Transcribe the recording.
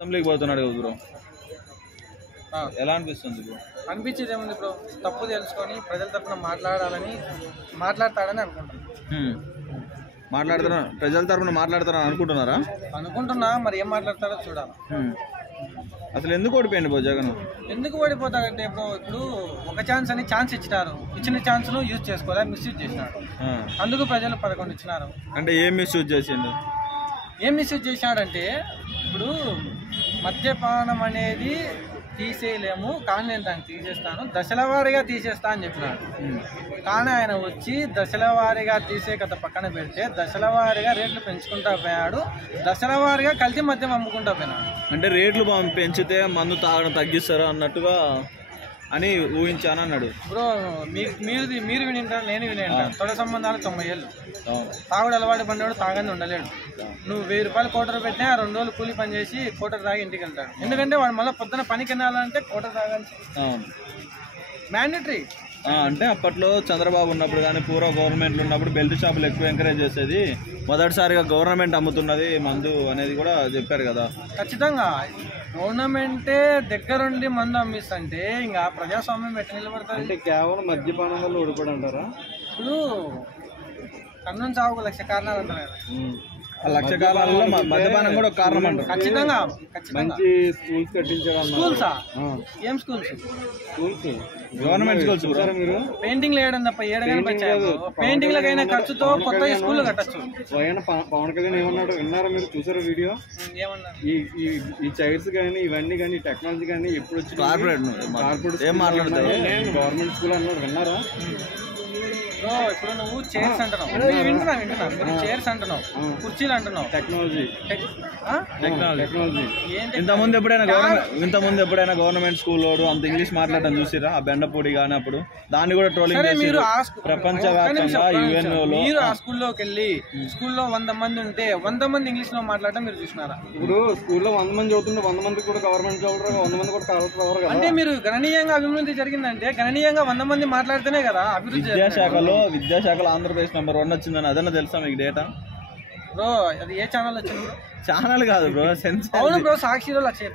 అసెంబ్లీకి పోతున్నాడు కదా బ్రో, ఎలా అనిపిస్తుంది బ్రో? అనిపించేది ఏముంది బ్రో, తప్పు తెలుసుకొని ప్రజల తరఫున మాట్లాడతాడని అనుకుంటున్నాను. ప్రజల తరఫున మాట్లాడతారని అనుకుంటున్నా, మరి ఏం మాట్లాడతాడో చూడాలి. అసలు ఎందుకు ఓడిపోయింది బ్రో జగన్? ఎందుకు ఓడిపోతాడంటే బ్రో, ఇప్పుడు ఒక ఛాన్స్ అని ఛాన్స్ ఇచ్చినారు, ఇచ్చిన ఛాన్స్ ను యూజ్ చేసుకోవాలి, మిస్యూజ్ చేసినాడు. అందుకు ప్రజలు 11 ఇచ్చినారు. అంటే ఏం మిస్యూజ్ చేసిండు? ఏం మిస్యూజ్ చేసినాడంటే, ఇప్పుడు మద్యపానం అనేది తీసేయలేము, కానీ నేను దాన్ని తీసేస్తాను, దశల వారీగా తీసేస్తా అని చెప్పినాడు. కానీ ఆయన వచ్చి దశల వారీగా తీసే కథ పక్కన పెడితే దశల వారీగా రేట్లు పెంచుకుంటా పోయాడు, దశల వారీగా కల్తీ మద్యం అమ్ముకుంటా పోయినాడు. అంటే రేట్లు పెంచితే మందు తాగడం తగ్గిస్తారు అన్నట్టుగా అని ఊహించాను అన్నాడు. బ్రో మీరు వినింటారు, నేను వినింటాను. తొడ సంబంధాలు 90 ఏళ్ళు. తాగుడు అలవాటు పడినాడు, తాగని ఉండలేడు. నువ్వు 1000 రూపాయలు కోటర్ పెట్టినా 2 రోజులు కూలి పని చేసి కోటర్ తాగి ఇంటికి వెళ్తాడు. ఎందుకంటే వాడు మళ్ళీ పొద్దున పనికి వెళ్ళాలంటే కోటర్ తాగాలి, మ్యాండేటరీ. అంటే అప్పట్లో చంద్రబాబు ఉన్నప్పుడు కానీ పూర్వ గవర్నమెంట్లు ఉన్నప్పుడు బెల్ట్ షాపులు ఎక్కువ ఎంకరేజ్ చేసేది, మొదటిసారిగా గవర్నమెంట్ అమ్ముతున్నది మందు అనేది కూడా చెప్పారు కదా. ఖచ్చితంగా గవర్నమెంటే దగ్గరుండి మందు అమ్మిస్తుంటే ఇంకా ప్రజాస్వామ్యం ఎట్లా నిలబడతారు? అంటే కేవలం మద్యపానం వల్ల ఓడిపోయి అంటారా? ఇప్పుడు కన్ను చావుకు 1,00,000 కారణాలు అంటారు కదా, ఆ 1,00,000 కారణాలలో మద్యపానం కూడా ఒక కారణం అంటారు. ఖచ్చితంగా. మంచి స్కూల్స్ కట్టించారు. స్కూల్సా? ఏం స్కూల్స్? Government schools. మీరు పెయింటింగ్ వేయడం తప్ప పెయింటింగ్ లకైనా ఖర్చుతో కొత్త స్కూల్ కట్టచ్చు. పవన్ కళ్యాణ్ ఏమన్నాడు విన్నారా మీరు? చూసారా వీడియో? ఏమన్నా ఈ చైర్స్ కానీ ఇవన్నీ కానీ టెక్నాలజీ కానీ ఎప్పుడు వచ్చి కార్పొరేట్ ఏం మాట్లాడతారు, గవర్నమెంట్ స్కూల్ అన్నాడు, విన్నారా? ఇప్పుడు నువ్వు చైర్స్ అంటున్నావు, వింటున్నా మీరు చైర్స్ అంటున్నావు, కుర్చీలు అంటున్నావు, టెక్నాలజీ. ఇంతకుముందు ఎప్పుడైనా గవర్నమెంట్ స్కూల్ అంత ఇంగ్లీష్ మాట్లాడడం చూసిరా? ఆ బెండపూడి కానీ అప్పుడు దాన్ని కూడా ట్రోలింగ్ చేసి ప్రపంచవ్యాప్తంగా మీరు ఆ స్కూల్లోకి వెళ్ళి స్కూల్లో 100 మంది ఉంటే 100 మంది ఇంగ్లీష్ లో మాట్లాడటం మీరు చూసినారా? ఇప్పుడు స్కూల్లో 100 మంది చదువుతుంటే 100 మంది కూడా గవర్నమెంట్ జాబ్, 100 మంది కూడా కలెక్టర్. అంటే మీరు గణనీయంగా అభివృద్ధి జరిగిందంటే గణనీయంగా 100 మంది మాట్లాడితేనే కదా అభివృద్ధి. విద్యాశాఖలో ఆంధ్రప్రదేశ్ నెంబర్ 1 వచ్చిందని అదన్నా తెలుసా మీకు డేటా? బ్రో అది ఏ ఛానల్ వచ్చింది? ఛానల్ కాదు బ్రో, సెన్స్. అవును బ్రో, సాక్షిలో 1,00,000